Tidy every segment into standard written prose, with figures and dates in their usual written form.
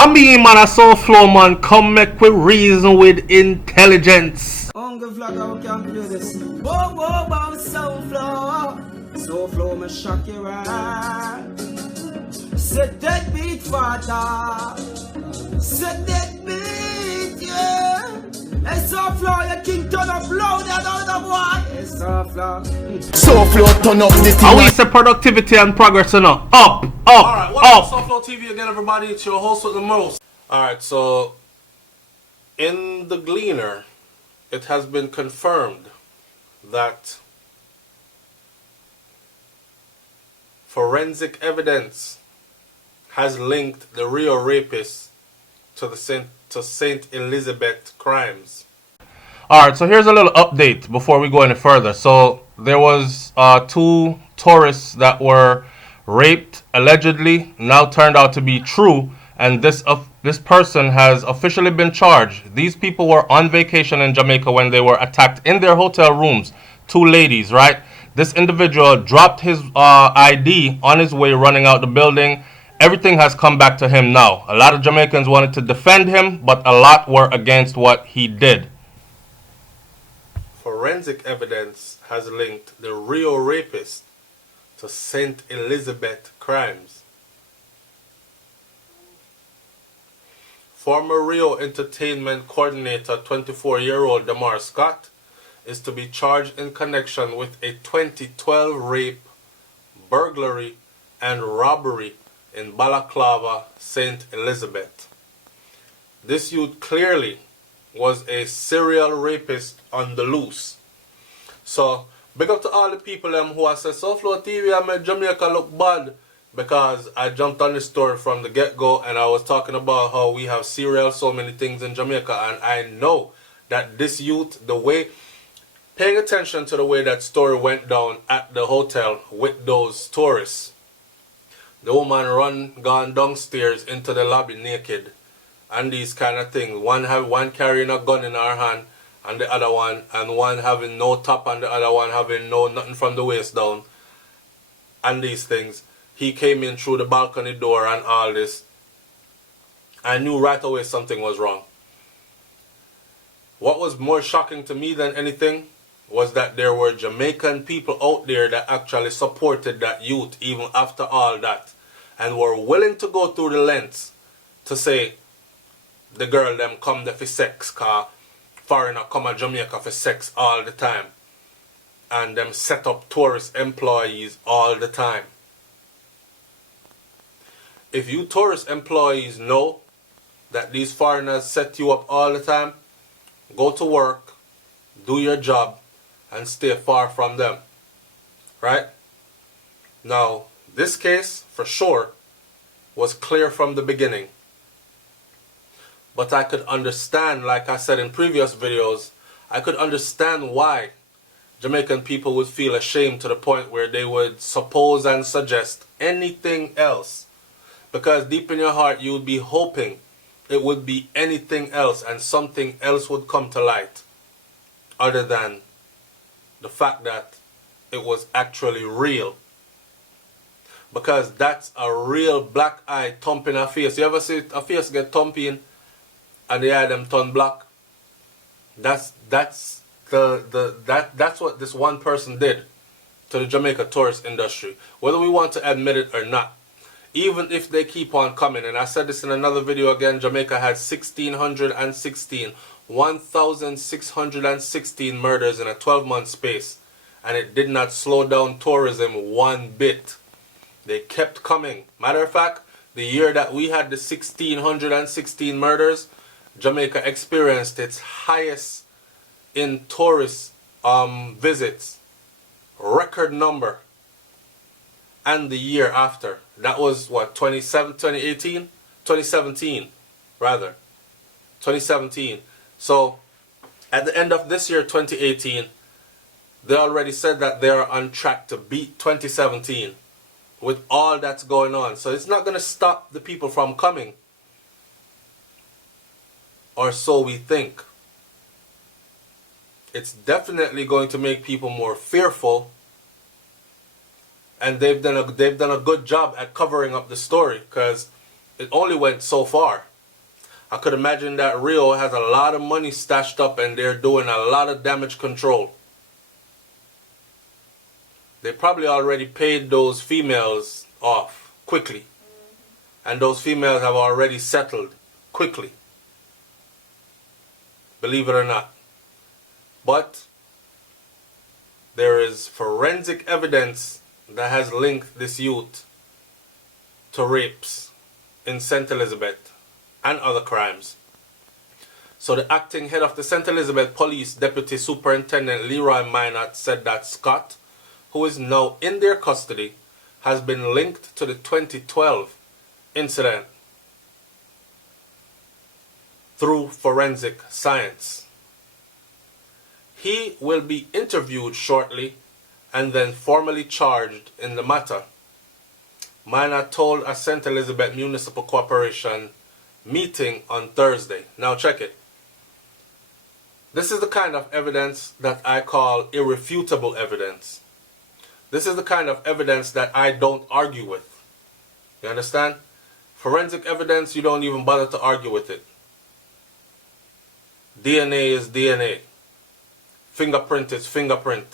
I mean, man, a SouFlo, man, come make we reason with intelligence. Hunger vlogger, we can play this. Whoa, whoa, whoa, SouFlo. SouFlo, me shock you right. Set that beat, father. Set that beat, yeah. Hey, SouFlo, your king turn up loud, that other boy. Hey, SouFlo. SouFlo turn up the thing. I we say productivity and progress, you know. Up, Alright, welcome up. to SouFLoTV again, everybody. It's your host with the most. Alright, so in the Gleaner, it has been confirmed that forensic evidence has linked the real rapist to the Saint Elizabeth crimes. Alright, so here's a little update before we go any further. So there was 2 tourists that were raped, allegedly, now turned out to be true, and this person has officially been charged. These people were on vacation in Jamaica when they were attacked in their hotel rooms. 2 ladies, right? This individual dropped his ID on his way running out the building. Everything has come back to him now. A lot of Jamaicans wanted to defend him, but a lot were against what he did. Forensic evidence has linked the real rapist to Saint Elizabeth crimes. Former Rio Entertainment Coordinator 24-year-old Damar Scott is to be charged in connection with a 2012 rape, burglary, and robbery in Balaclava, Saint Elizabeth. This youth clearly was a serial rapist on the loose. So, big up to all the people who have said SouFLoTV I made Jamaica look bad, because I jumped on this story from the get-go and I was talking about how we have serial so many things in Jamaica, and I know that this youth, the way, paying attention to the way that story went down at the hotel with those tourists. The woman gone downstairs into the lobby naked and these kind of things. One carrying a gun in her hand, and the other one having no top, and the other one having nothing from the waist down, and these things. He came in through the balcony door and all this. I knew right away something was wrong. What was more shocking to me than anything was that there were Jamaican people out there that actually supported that youth even after all that, and were willing to go through the lengths to say the girl them come there for sex, cause foreigner come to Jamaica for sex all the time, and them set up tourist employees all the time. If you tourist employees know that these foreigners set you up all the time, go to work, do your job, and stay far from them. Right? Now, this case, for sure, was clear from the beginning. But I could understand, like I said in previous videos, I could understand why Jamaican people would feel ashamed to the point where they would suppose and suggest anything else. Because deep in your heart, you would be hoping it would be anything else and something else would come to light other than the fact that it was actually real. Because that's a real black eye thumping a face. You ever see a face get thumping and the eye them turn black? That's what this one person did to the Jamaica tourist industry. Whether we want to admit it or not. Even if they keep on coming, and I said this in another video again, Jamaica had 1,616 murders in a 12-month space, and it did not slow down tourism one bit. They kept coming. Matter of fact, the year that we had the 1,616 murders, Jamaica experienced its highest in tourist visits, record number. And the year after, that was what, 2017 rather, 2017. So at the end of this year, 2018, they already said that they are on track to beat 2017 with all that's going on. So it's not going to stop the people from coming, or so we think. It's definitely going to make people more fearful. And they've done a good job at covering up the story, because it only went so far. I could imagine that Rio has a lot of money stashed up and they're doing a lot of damage control. They probably already paid those females off quickly. And those females have already settled quickly. Believe it or not. But there is forensic evidence that has linked this youth to rapes in St. Elizabeth and other crimes. So the acting head of the St. Elizabeth Police, Deputy Superintendent Leroy Minot, said that Scott, who is now in their custody, has been linked to the 2012 incident through forensic science. He will be interviewed shortly and then formally charged in the matter. Minot told a St. Elizabeth Municipal Corporation meeting on Thursday. Now check it. This is the kind of evidence that I call irrefutable evidence. This is the kind of evidence that I don't argue with. You understand? Forensic evidence, you don't even bother to argue with it. DNA is DNA. Fingerprint is fingerprint.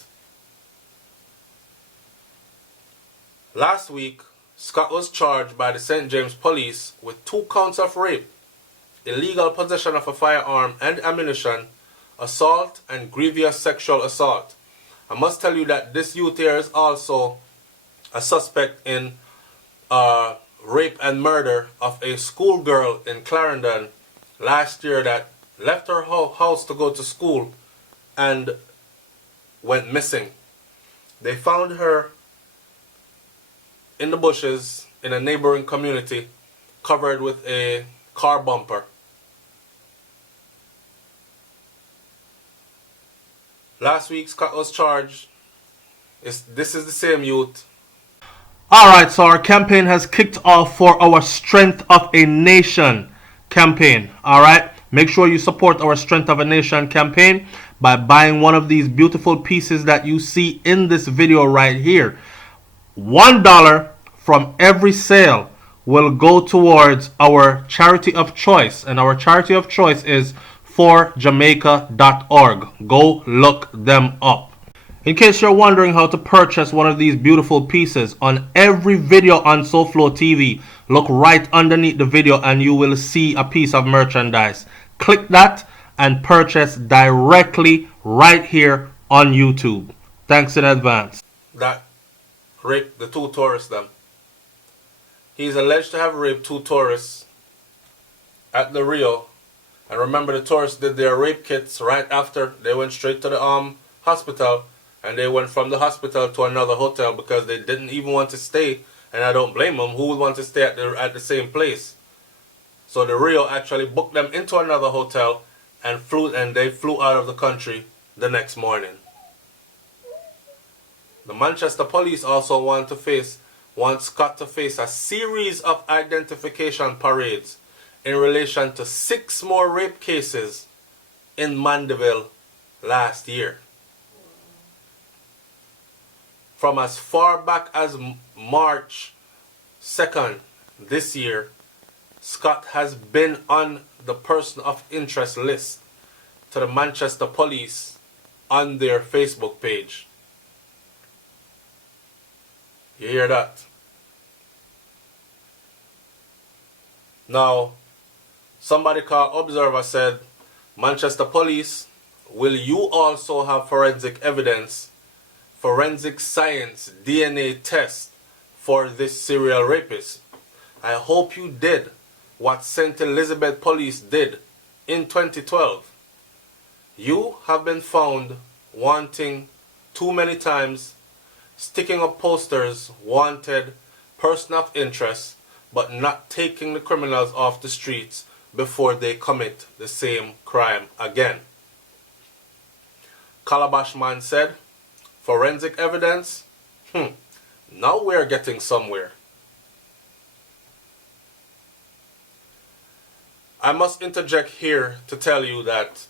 Last week, Scott was charged by the St. James Police with 2 counts of rape, illegal possession of a firearm and ammunition, assault, and grievous sexual assault. I must tell you that this youth here is also a suspect in rape and murder of a schoolgirl in Clarendon last year that left her house to go to school and went missing. They found her in the bushes in a neighboring community, covered with a car bumper. Last week, Scott was charged. This is the same youth. Alright, so our campaign has kicked off for our Strength of a Nation campaign. Alright, make sure you support our Strength of a Nation campaign by buying one of these beautiful pieces that you see in this video right here. $1 from every sale will go towards our charity of choice, and our charity of choice is forjamaica.org. Go look them up. In case you're wondering how to purchase one of these beautiful pieces, on every video on SouFLoTV, look right underneath the video and you will see a piece of merchandise. Click that and purchase directly right here on YouTube. Thanks in advance. That raped the 2 tourists them. He's alleged to have raped 2 tourists at the Rio. And remember, the tourists did their rape kits right after. They went straight to the hospital, and they went from the hospital to another hotel because they didn't even want to stay. And I don't blame them. Who would want to stay at the same place? So the Rio actually booked them into another hotel and they flew out of the country the next morning. The Manchester police also want Scott to face a series of identification parades in relation to 6 more rape cases in Mandeville last year. From as far back as March 2nd this year, Scott has been on the person of interest list to the Manchester police on their Facebook page. You hear that? Now, somebody called Observer said, Manchester police, will you also have forensic evidence, forensic science, DNA test for this serial rapist? I hope you did what St. Elizabeth Police did in 2012. You have been found wanting too many times, sticking up posters, wanted, person of interest, but not taking the criminals off the streets before they commit the same crime again. Calabash Man said, forensic evidence? Now we're getting somewhere. I must interject here to tell you that,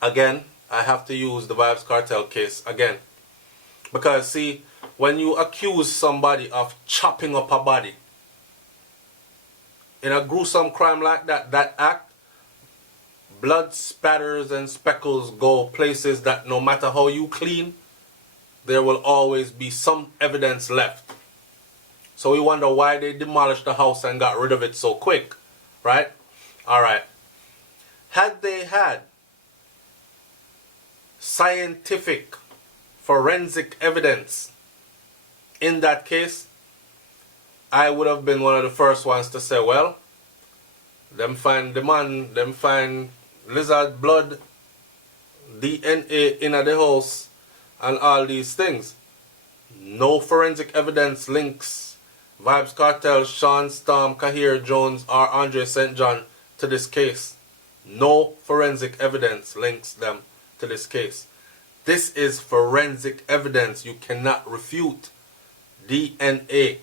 again, I have to use the Vibes Cartel case again. Because, see, when you accuse somebody of chopping up a body, in a gruesome crime like that, that act, blood spatters and speckles go places that no matter how you clean, there will always be some evidence left. So we wonder why they demolished the house and got rid of it so quick, right? Alright. Had they had scientific forensic evidence in that case, I would have been one of the first ones to say, well, them find lizard blood, DNA in the house, and all these things. No forensic evidence links Vibes Cartel, Sean Storm, Kahir Jones, or Andre St. John to this case. No forensic evidence links them to this case. This is forensic evidence you cannot refute. DNA.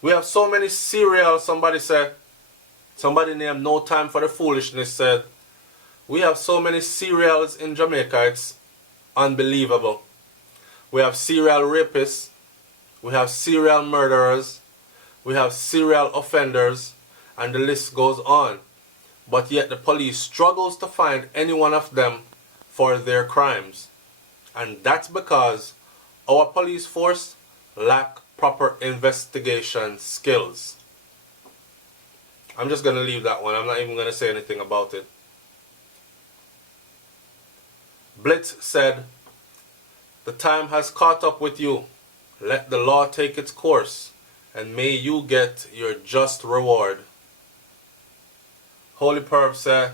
We have so many serial, somebody named No Time for the Foolishness said, we have so many serials in Jamaica, it's unbelievable. We have serial rapists, we have serial murderers, we have serial offenders, and the list goes on. But yet the police struggles to find any one of them for their crimes. And that's because our police force lack proper investigation skills. I'm just going to leave that one. I'm not even going to say anything about it. Blitz said, the time has caught up with you. Let the law take its course, and may you get your just reward. Holy Perv said,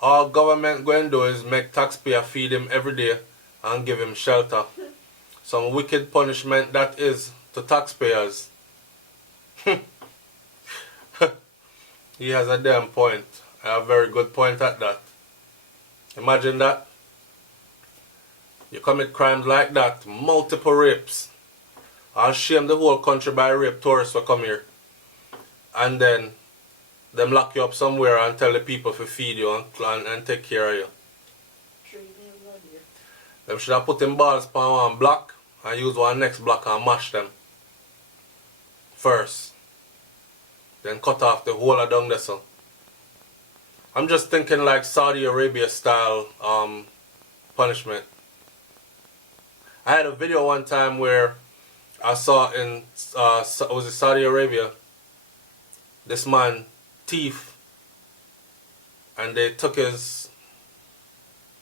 all government going to do is make taxpayer feed him every day and give him shelter. Some wicked punishment that is to taxpayers. He has a damn point. A very good point at that. Imagine that. You commit crimes like that, multiple rapes. I'll shame the whole country by rape tourists who come here. And then them lock you up somewhere and tell the people to feed you and take care of you. Them should have put them balls on one block and use one next block and mash them first. Then cut off the whole of down there. So I'm just thinking like Saudi Arabia style punishment. I had a video one time where I saw in was it Saudi Arabia, this man thief, and they took his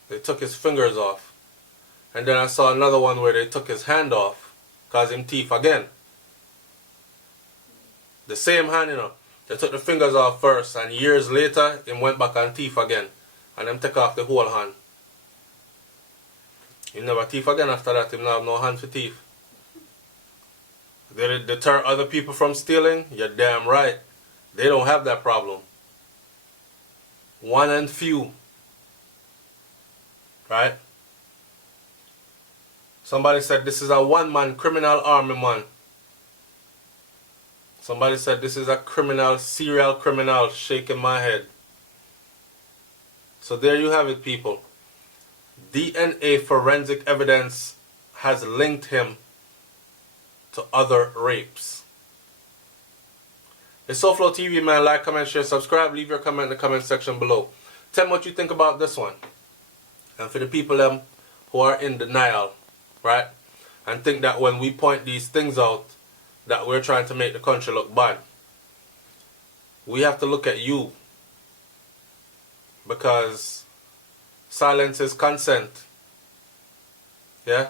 fingers off. And then I saw another one where they took his hand off, cause him thief again. The same hand, you know. They took the fingers off first, and years later, him went back and thief again. And them take off the whole hand. He never thief again after that, him not have no hand for thief. Did it deter other people from stealing? You're damn right. They don't have that problem. One and few. Right? Somebody said this is a one-man criminal army man. Somebody said this is a criminal, serial criminal, shaking my head. So there you have it, people. DNA forensic evidence has linked him to other rapes. It's SouFLoTV, man. Like, comment, share, subscribe. Leave your comment in the comment section below. Tell me what you think about this one. And for the people who are in denial, right, and think that when we point these things out, that we're trying to make the country look bad. We have to look at you. Because silence is consent. Yeah?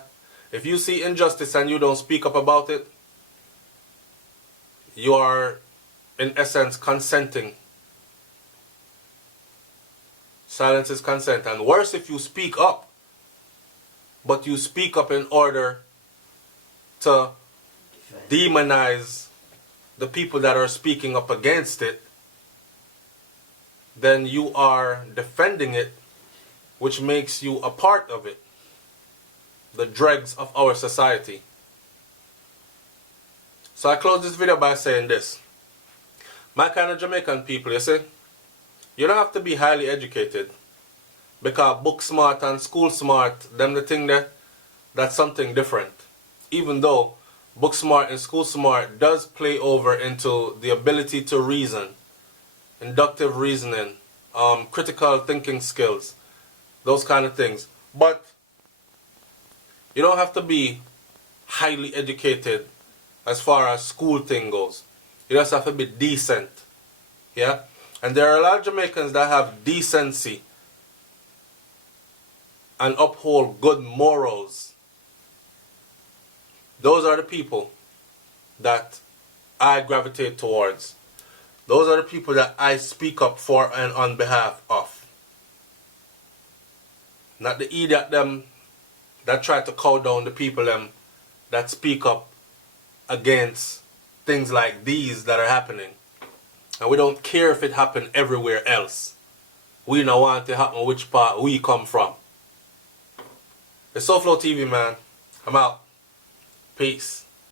If you see injustice and you don't speak up about it, you are, in essence, consenting. Silence is consent. And worse if you speak up. But you speak up in order to demonize the people that are speaking up against it, then you are defending it, which makes you a part of it, the dregs of our society. So I close this video by saying this. My kind of Jamaican people, you see, you don't have to be highly educated, because book smart and school smart, them the thing that's something different. Even though book smart and school smart does play over into the ability to reason, inductive reasoning, critical thinking skills, those kind of things. But you don't have to be highly educated as far as school thing goes. You just have to be decent. Yeah? And there are a lot of Jamaicans that have decency and uphold good morals. Those are the people that I gravitate towards. Those are the people that I speak up for and on behalf of. Not the idiot them that try to cow down the people them that speak up against things like these that are happening. And we don't care if it happened everywhere else. We don't want it to happen which part we come from. It's SouFLoTV, man. I'm out. Peace.